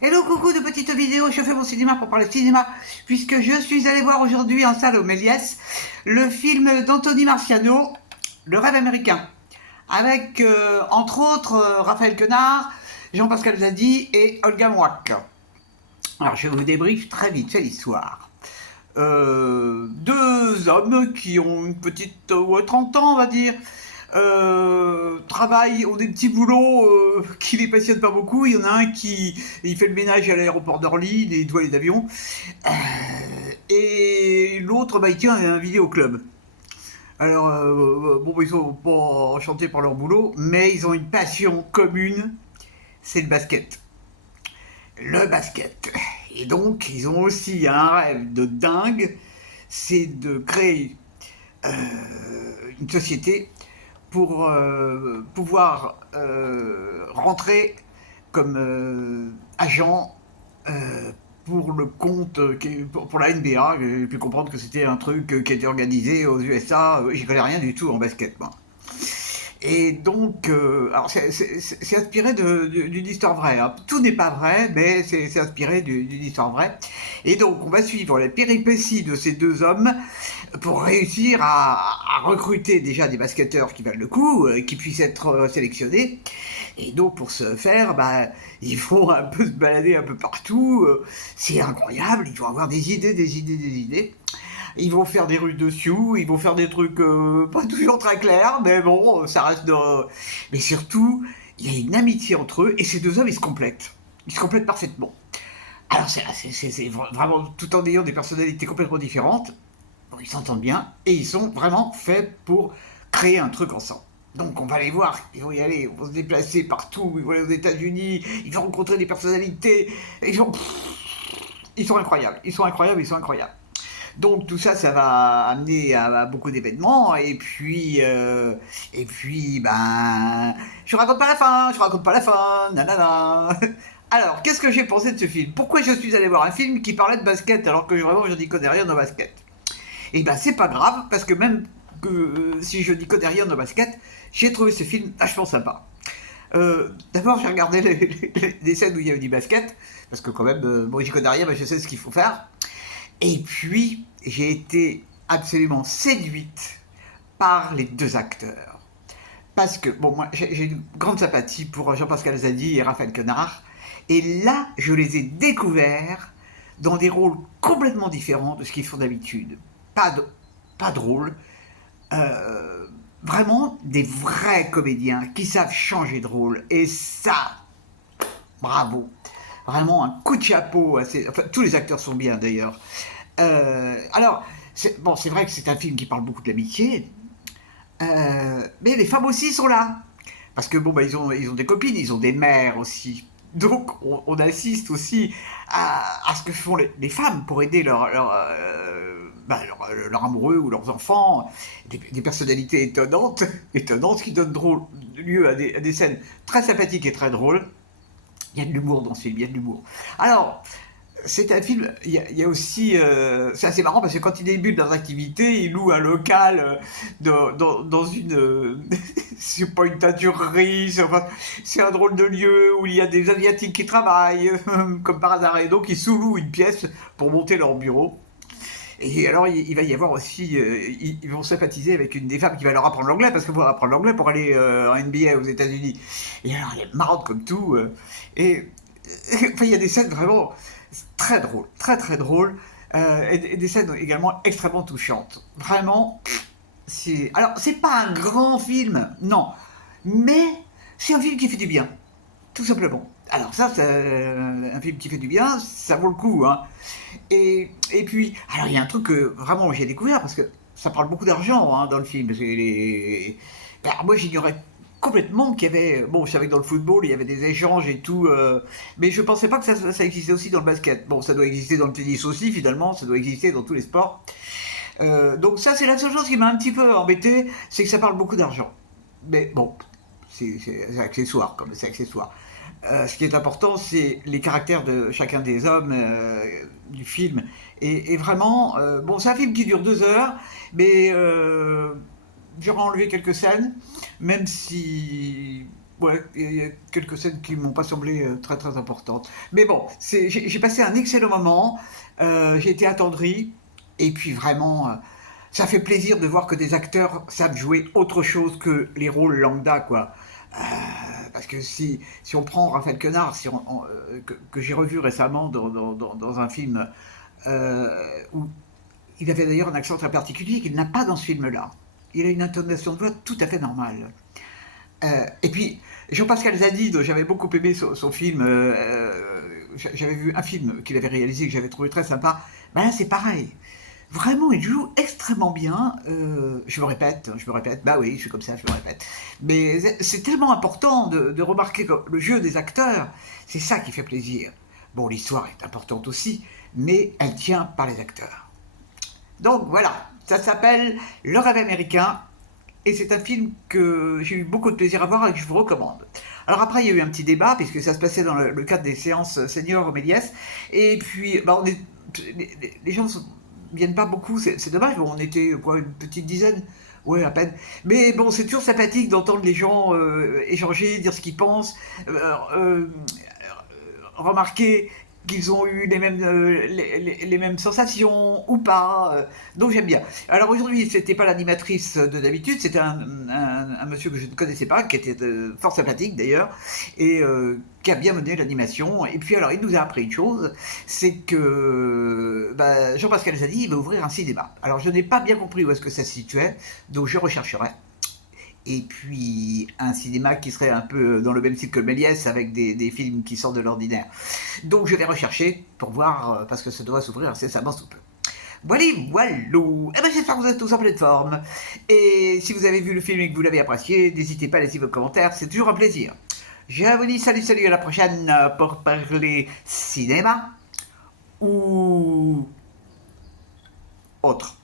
Hello, coucou de petites vidéos, je fais mon cinéma pour parler de cinéma, puisque je suis allé voir aujourd'hui en salle au Méliès le film d'Anthony Marciano, Le rêve américain, avec entre autres Raphaël Quenard, Jean-Pascal Zadi et Olga Mouak. Alors je vous débriefe très vite, c'est l'histoire. Deux hommes qui ont une petite 30 ans, on va dire, travaillent, ont des petits boulots qui les passionnent pas beaucoup. Il y en a un qui il fait le ménage à l'aéroport d'Orly, il nettoie les avions, et l'autre, bah, il tient un vidéoclub. Alors, bon, ils sont pas enchantés par leur boulot, mais ils ont une passion commune, c'est le basket. Le basket. Et donc, ils ont aussi un rêve de dingue, c'est de créer euh, une société pour pouvoir rentrer comme agent pour le compte, pour la NBA. J'ai pu comprendre que c'était un truc qui était organisé aux USA. J'y connais rien du tout en basket, moi. Et donc, alors c'est inspiré d'une histoire vraie, hein. Tout n'est pas vrai, mais c'est inspiré d'une histoire vraie. Et donc, on va suivre les péripéties de ces deux hommes pour réussir à recruter déjà des basketteurs qui valent le coup, qui puissent être sélectionnés. Et donc, pour ce faire, bah, ils vont un peu se balader un peu partout. C'est incroyable, ils vont avoir des idées, des idées, des idées. Ils vont faire des rues dessus, ils vont faire des trucs pas toujours très clairs, mais bon, ça reste dans... Mais surtout, il y a une amitié entre eux, et ces deux hommes, ils se complètent. Ils se complètent parfaitement. Alors, c'est vraiment, tout en ayant des personnalités complètement différentes, bon, ils s'entendent bien, et ils sont vraiment faits pour créer un truc ensemble. Donc on va les voir, ils vont y aller, ils vont se déplacer partout, ils vont aller aux États-Unis, ils vont rencontrer des personnalités, ils sont incroyables, ils sont incroyables, ils sont incroyables. Donc tout ça, ça va amener à beaucoup d'événements. Et puis, ben, je raconte pas la fin, je raconte pas la fin, nanana. Alors, qu'est-ce que j'ai pensé de ce film? Pourquoi je suis allé voir un film qui parlait de basket alors que vraiment je n'y connais rien au basket? Et ben, c'est pas grave, parce que même que si je n'y connais rien au basket, j'ai trouvé ce film vachement sympa. D'abord, j'ai regardé les scènes où il y avait du basket, parce que quand même, bon, j'y connais rien, mais je sais ce qu'il faut faire. Et puis, j'ai été absolument séduite par les deux acteurs. Parce que, bon, moi, j'ai une grande sympathie pour Jean-Pascal Zadi et Raphaël Quenard. Et là, je les ai découverts dans des rôles complètement différents de ce qu'ils font d'habitude. Pas, de, pas drôles, euh, vraiment des vrais comédiens qui savent changer de rôle. Et ça, bravo. Vraiment un coup de chapeau. Enfin, tous les acteurs sont bien d'ailleurs. Alors, bon, c'est vrai que c'est un film qui parle beaucoup de l'amitié, mais les femmes aussi sont là. Parce que bon, bah, ils ont des copines, ils ont des mères aussi. Donc, on assiste aussi à ce que font les femmes pour aider leur amoureux ou leurs enfants. Des personnalités étonnantes, étonnantes qui donnent lieu à des scènes très sympathiques et très drôles. Il y a de l'humour dans ce film, il y a de l'humour. Alors, c'est un film, il y a aussi... c'est assez marrant parce que quand il débute dans l'activité, il loue un local dans une... c'est pas une teinturerie, enfin, c'est un drôle de lieu où il y a des Asiatiques qui travaillent, comme par hasard, et donc ils sous-louent une pièce pour monter leur bureau. Et alors, il va y avoir aussi, ils vont sympathiser avec une des femmes qui va leur apprendre l'anglais, parce qu'il faut apprendre l'anglais pour aller en NBA aux États-Unis. Et alors, elle est marrante comme tout. Et enfin, il y a des scènes vraiment très drôles, très très drôles, et des scènes également extrêmement touchantes. Vraiment, c'est. Alors, c'est pas un grand film, non, mais c'est un film qui fait du bien, tout simplement. Alors ça, c'est un film qui fait du bien, ça vaut le coup, hein. Et puis, alors il y a un truc que vraiment j'ai découvert, parce que ça parle beaucoup d'argent, hein, dans le film. Ben, moi j'ignorais complètement qu'il y avait... Bon, je savais que dans le football il y avait des échanges et tout, mais je pensais pas que ça existait aussi dans le basket. Bon, ça doit exister dans le tennis aussi finalement, ça doit exister dans tous les sports. Donc ça c'est la seule chose qui m'a un petit peu embêté, c'est que ça parle beaucoup d'argent. Mais bon, c'est accessoire, comme c'est accessoire. Ce qui est important, c'est les caractères de chacun des hommes du film. Et vraiment, bon, c'est un film qui dure 2 heures, mais j'aurais enlevé quelques scènes, même si Ouais, il y a quelques scènes qui m'ont pas semblé très très importantes. Mais bon, j'ai passé un excellent moment, j'ai été attendri, et puis vraiment, ça fait plaisir de voir que des acteurs savent jouer autre chose que les rôles lambda, quoi. Parce que si on prend Raphaël Quenard, que j'ai revu récemment dans un film où il avait d'ailleurs un accent très particulier qu'il n'a pas dans ce film-là. Il a une intonation de voix tout à fait normale. Et puis, Jean-Pascal Zadi, dont j'avais beaucoup aimé son film, j'avais vu un film qu'il avait réalisé que j'avais trouvé très sympa. Ben là, c'est pareil. Vraiment, il joue extrêmement bien. Je me répète, bah oui, je suis comme ça, je me répète. Mais c'est tellement important de remarquer que le jeu des acteurs, c'est ça qui fait plaisir. Bon, l'histoire est importante aussi, mais elle tient par les acteurs. Donc voilà, ça s'appelle Le Rêve américain, et c'est un film que j'ai eu beaucoup de plaisir à voir et que je vous recommande. Alors après, il y a eu un petit débat, puisque ça se passait dans le cadre des séances seniors au Méliès, et puis bah, les gens viennent pas beaucoup, c'est dommage, bon, on était quoi, une petite dizaine, ouais, à peine. Mais bon, c'est toujours sympathique d'entendre les gens échanger, dire ce qu'ils pensent, remarquer qu'ils ont eu les mêmes sensations ou pas. Donc j'aime bien. Alors aujourd'hui, c'était pas l'animatrice de d'habitude, c'était un monsieur que je ne connaissais pas, qui était fort sympathique d'ailleurs, et qui a bien mené l'animation. Et puis alors, il nous a appris une chose, c'est que bah, Jean-Pascal Zadi va ouvrir un cinéma. Alors je n'ai pas bien compris où est-ce que ça se situait, donc je rechercherai. Et puis un cinéma qui serait un peu dans le même style que Méliès, avec des films qui sortent de l'ordinaire. Donc je vais rechercher pour voir, parce que ça doit s'ouvrir incessamment sous peu. Voilà, voilà. Eh ben, j'espère que vous êtes tous en pleine forme. Et si vous avez vu le film et que vous l'avez apprécié, n'hésitez pas à laisser vos commentaires, c'est toujours un plaisir. Je vous dis salut, salut, à la prochaine pour parler cinéma ou autre.